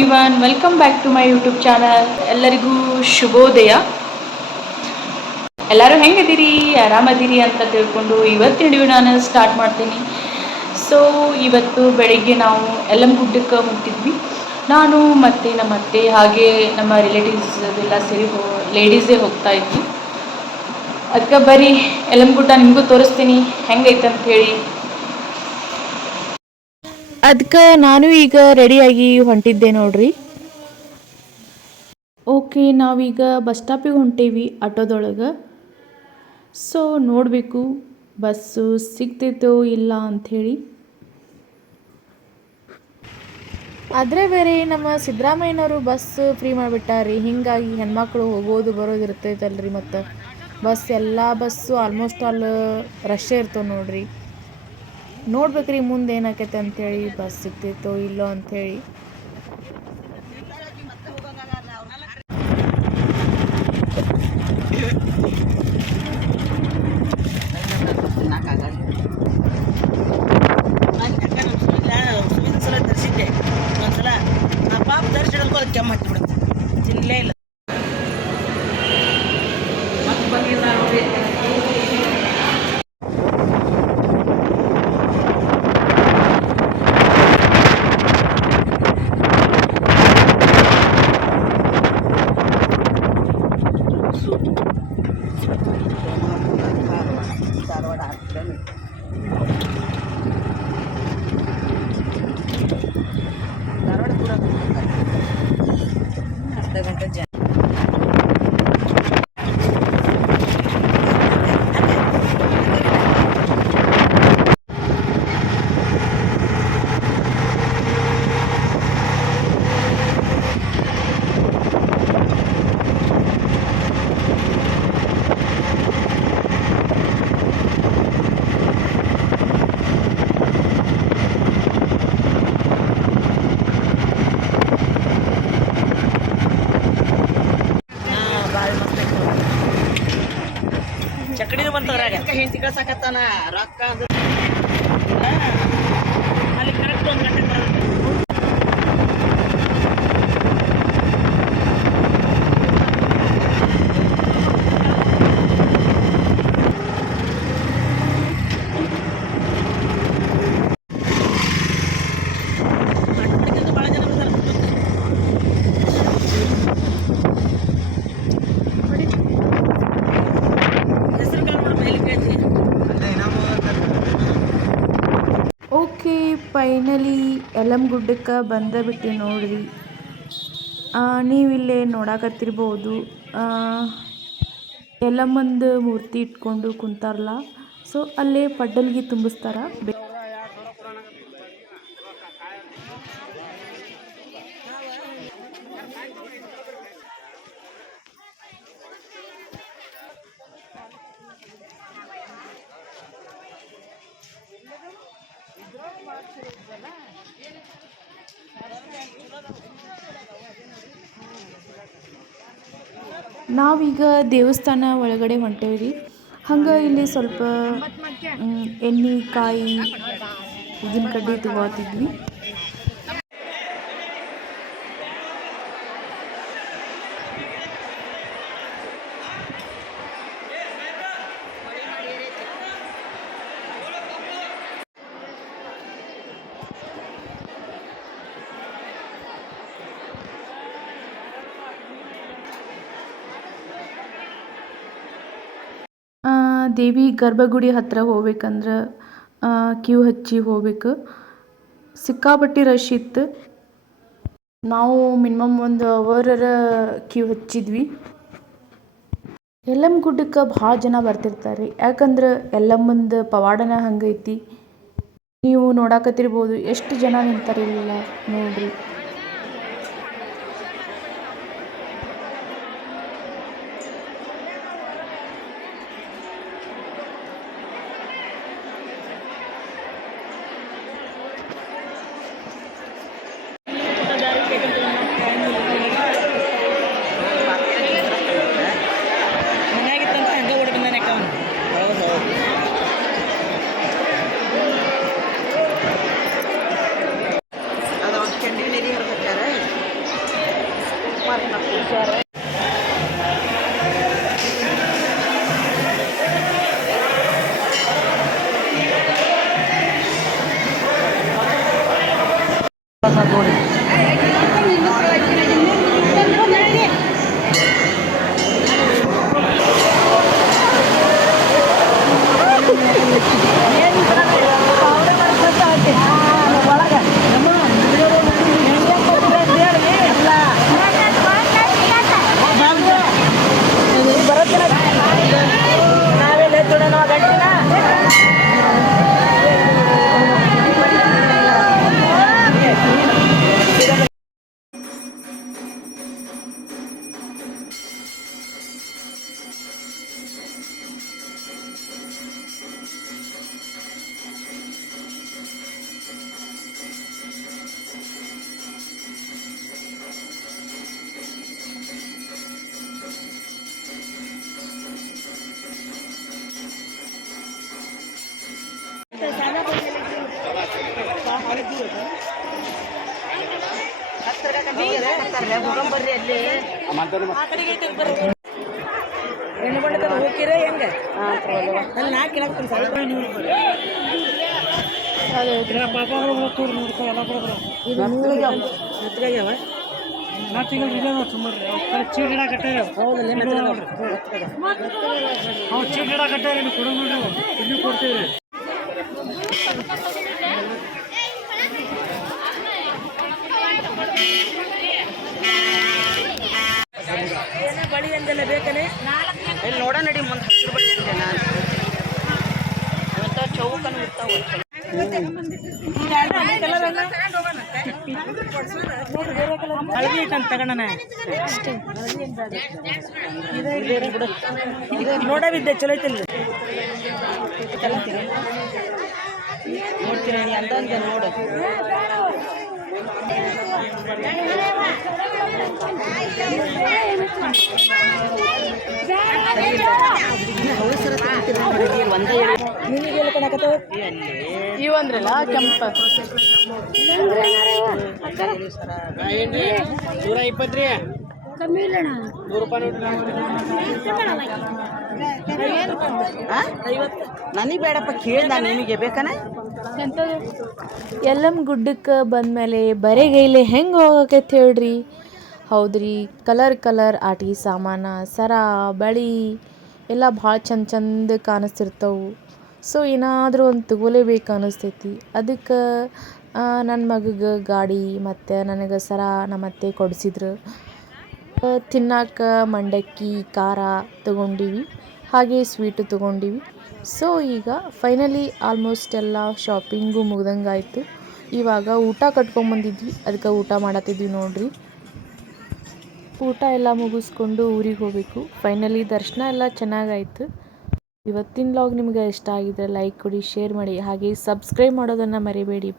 Everyone, welcome back to my YouTube channel. ಎಲ್ಲರಿಗೂ ಶುಭೋದಯ. ಎಲ್ಲರೂ ಹೆಂಗಿದ್ದೀರಿ, ಆರಾಮದಿರಿ ಅಂತ ತಿಳ್ಕೊಂಡು ಇವತ್ತಿನ ವಿಡಿಯೋ ನಾನು ಸ್ಟಾರ್ಟ್ ಮಾಡ್ತೀನಿ. ಸೊ ಇವತ್ತು ಬೆಳಿಗ್ಗೆ ನಾವು ಯಲ್ಲಮ್ಮಗುಡ್ಡಕ್ಕೆ ಹೋಗ್ತಿದ್ವಿ. ನಾನು ಮತ್ತು ನಮ್ಮ ಅತ್ತೆ ಹಾಗೆ ನಮ್ಮ ರಿಲೇಟಿವ್ಸ್ ಎಲ್ಲ ಸೇರಿ ಲೇಡೀಸೇ ಹೋಗ್ತಾ ಇದ್ವಿ. ಅದಕ್ಕೆ ಬರೀ ಯಲ್ಲಮ್ಮಗುಡ್ಡ ನಿಮಗೂ ತೋರಿಸ್ತೀನಿ ಹೆಂಗೈತೆ ಅಂತ ಹೇಳಿ. ಅದಕ್ಕೆ ನಾನು ಈಗ ರೆಡಿಯಾಗಿ ಹೊಂಟಿದ್ದೆ ನೋಡ್ರಿ. ಓಕೆ, ನಾವೀಗ ಬಸ್ ಸ್ಟಾಪಿಗೆ ಹೊಂಟೇವಿ ಆಟೋದೊಳಗೆ. ಸೊ ನೋಡಬೇಕು ಬಸ್ಸು ಸಿಗ್ತೈತೋ ಇಲ್ಲ ಅಂಥೇಳಿ. ಆದರೆ ಬೇರೆ ನಮ್ಮ ಸಿದ್ದರಾಮಯ್ಯನವರು ಬಸ್ ಫ್ರೀ ಮಾಡಿಬಿಟ್ಟಾರಿ. ಹೀಗಾಗಿ ಹೆಣ್ಮಕ್ಳು ಹೋಗೋದು ಬರೋದು ಇರ್ತೈತಲ್ರಿ. ಮತ್ತು ಬಸ್ ಎಲ್ಲ ಬಸ್ಸು ಆಲ್ಮೋಸ್ಟ್ ಆಲ್ ರಶ್ಶೇ ಇರ್ತವೆ ನೋಡ್ರಿ. ನೋಡ್ಬೇಕ್ರಿ ಮುಂದೆ ಏನಾಕೈತೆ ಅಂಥೇಳಿ, ಬಸ್ ಸಿಗ್ತೈತೋ ಇಲ್ಲೋ ಅಂಥೇಳಿ. ತರಿಸಿದ್ದೆ ಒಂದ್ಸಲ ಆ ಪಾಪ ತರಿಸಿಡಲ್ಕೋ ಅದು ಕೆಮ್ಮ ಹತ್ತಿಬಿಡುತ್ತೆ, ತಿನ್ನಲೇ ಇಲ್ಲ. ಧಾರವಾಡ ಧಾರವಾಡ ದೂರ ಅರ್ಧ ಗಂಟೆ ಜನ. ಚಕಡಿನೂ ಬಂತದ್ರಾಗ ಹೆಂಡತಿ ಕಳ್ಸಾಕತ್ತಾನ ರೊಕ್ಕ ಅಂದ್ರೆ ಅಲ್ಲಿ ಕರೆಕ್ಟ್ 1 ಗಂಟೆಗೆ ಬರೋದು. ಭಾಳ ಜನ ಬರ್ತಾರೆ. ಹೆಸರು ಕಾಳು ನೋಡಿ ಮೇಲೆ ಕೇಳ್ತಿ. ಓಕೆ, ಫೈನಲಿ ಯಲ್ಲಮ್ಮಗುಡ್ಡಕ್ಕೆ ಬಂದೇ ನೋಡ್ರಿ. ನೀವಿಲ್ಲೇ ನೋಡಕತ್ತಿರ್ಬೋದು, ಯಲ್ಲಮ್ಮಂದು ಮೂರ್ತಿ ಇಟ್ಕೊಂಡು ಕುಂತಾರಲ್ಲ. ಸೊ ಅಲ್ಲೇ ಪಡ್ಡಲ್ಗಿ ತುಂಬಿಸ್ತಾರ. ನಾವೀಗ ದೇವಸ್ಥಾನ ಒಳಗಡೆ ಹೊಂಟೇವ್ರಿ. ಹಂಗೆ ಇಲ್ಲಿ ಸ್ವಲ್ಪ ಎಣ್ಣೆ ಕಾಯಿ ಉದ್ದಿನ ಕಡ್ಡಿ ತಗೋತಿದ್ವಿ. ದೇವಿ ಗರ್ಭಗುಡಿ ಹತ್ರ ಹೋಗ್ಬೇಕಂದ್ರೆ ಕ್ಯೂ ಹಚ್ಚಿ ಹೋಗ್ಬೇಕು. ಸಿಕ್ಕಾಪಟ್ಟಿ ರಶ್ ಇತ್ತು. ನಾವು ಮಿನಿಮಮ್ 1 ಅವರರ ಕ್ಯೂ ಹಚ್ಚಿದ್ವಿ. ಯಲ್ಲಮ್ಮಗುಡ್ಡಕ್ಕೆ ಭಾಳ ಜನ ಬರ್ತಿರ್ತಾರೆ, ಯಾಕಂದ್ರೆ ಯಲ್ಲಮ್ಮಂದು ಪವಾಡನ ಹಂಗೈತಿ. ನೀವು ನೋಡಕತ್ತಿರ್ಬೋದು ಎಷ್ಟು ಜನ ನಿಂತಾರಿಲ್ಲ ನೋಡ್ರಿ. ಮನ್ಯಾಗಿತ್ತಂತ ಹಂಗೆ ಓಡಿ ಬಂದಾನೆ ಅಕ್ಕವನು. ಹೌದು ಅದು ಒಂದು ಕೆಂಡಿ ನೀರಿಗೆ ಹರಿದಾರೆ. ಬರ್ರಿ ಅಲ್ಲಿ ಹೆಣ್ಕೊಂಡ ಹೋಗಿರ ಹೆಂಗ ಅಲ್ಲಿ ನಾ ಕೇಳಾಕ್ತೀನಿ ಕೊಡ್ತೀವಿ ಬಳಿ ಅಂದೆಲ್ಲ ಬೇಕನೆ ಇಲ್ಲಿ ನೋಡ ನಡಿ ಮುಂದೆ ಹಸಿರು ಬಳಿ ಅಂದೆ ನಾನು ಚೌಕನು ಇರ್ತಾವ ಹಳದಿ ಐತಂತ ತಗೋಣ ನೋಡವಿದ್ದೆ ಚಲೋ ಐತಿಲ್ಲ ನೋಡ್ತೀನಿ ಅಂದಂಗೆ ನೋಡು ಇವು ಅಂದ್ರಲ್ಲ ಕೆಂಪ 120 ನನಗೆ ಬೇಡಪ್ಪ ಕೇಳ್ದ ನಿಮಗೆ ಬೇಕನ ಎಲ್ಲಮ್ ಗುಡ್ಡಕ್ಕೆ ಬಂದಮೇಲೆ ಬರೆಗೈಲೆ ಹೆಂಗೆ ಹೋಗಕೈತೆ ಹೇಳ್ರಿ. ಹೌದ್ರಿ, ಕಲರ್ ಆಟಿ ಸಾಮಾನ, ಸರ, ಬಳಿ ಎಲ್ಲ ಭಾಳ ಚಂದ ಕಾಣಿಸ್ತಿರ್ತವೆ. ಸೊ ಏನಾದರೂ ಒಂದು ತಗೋಲೇಬೇಕು ಅನ್ನಿಸ್ತೈತಿ. ಅದಕ್ಕೆ ನನ್ನ ಮಗಗೆ ಗಾಡಿ ಮತ್ತು ನನಗೆ ಸರ ನಮ್ಮತ್ತೆ ಕೊಡಿಸಿದ್ರು. ತಿನ್ನಕ್ಕೆ ಮಂಡಕ್ಕಿ ಖಾರ ತೊಗೊಂಡಿವಿ, ಹಾಗೆ ಸ್ವೀಟು ತೊಗೊಂಡಿವಿ. ಸೊ ಈಗ ಫೈನಲಿ ಆಲ್ಮೋಸ್ಟ್ ಎಲ್ಲ ಶಾಪಿಂಗು ಮುಗ್ದಂಗಾಯಿತು. ಇವಾಗ ಊಟ ಕಟ್ಕೊಂಬಂದಿದ್ವಿ, ಅದಕ್ಕೆ ಊಟ ಮಾಡತ್ತಿದ್ವಿ ನೋಡ್ರಿ. ಊಟ ಎಲ್ಲ ಮುಗಿಸ್ಕೊಂಡು ಊರಿಗೆ ಹೋಗಬೇಕು. ಫೈನಲಿ ದರ್ಶನ ಎಲ್ಲ ಚೆನ್ನಾಗಾಯಿತು. ಇವತ್ತಿನ ವ್ಲಾಗ್ ನಿಮ್ಗೆ ಇಷ್ಟ ಆಗಿದ್ರೆ ಲೈಕ್ ಕೊಡಿ, ಶೇರ್ ಮಾಡಿ, ಹಾಗೆ ಸಬ್ಸ್ಕ್ರೈಬ್ ಮಾಡೋದನ್ನು ಮರಿಬೇಡಿ.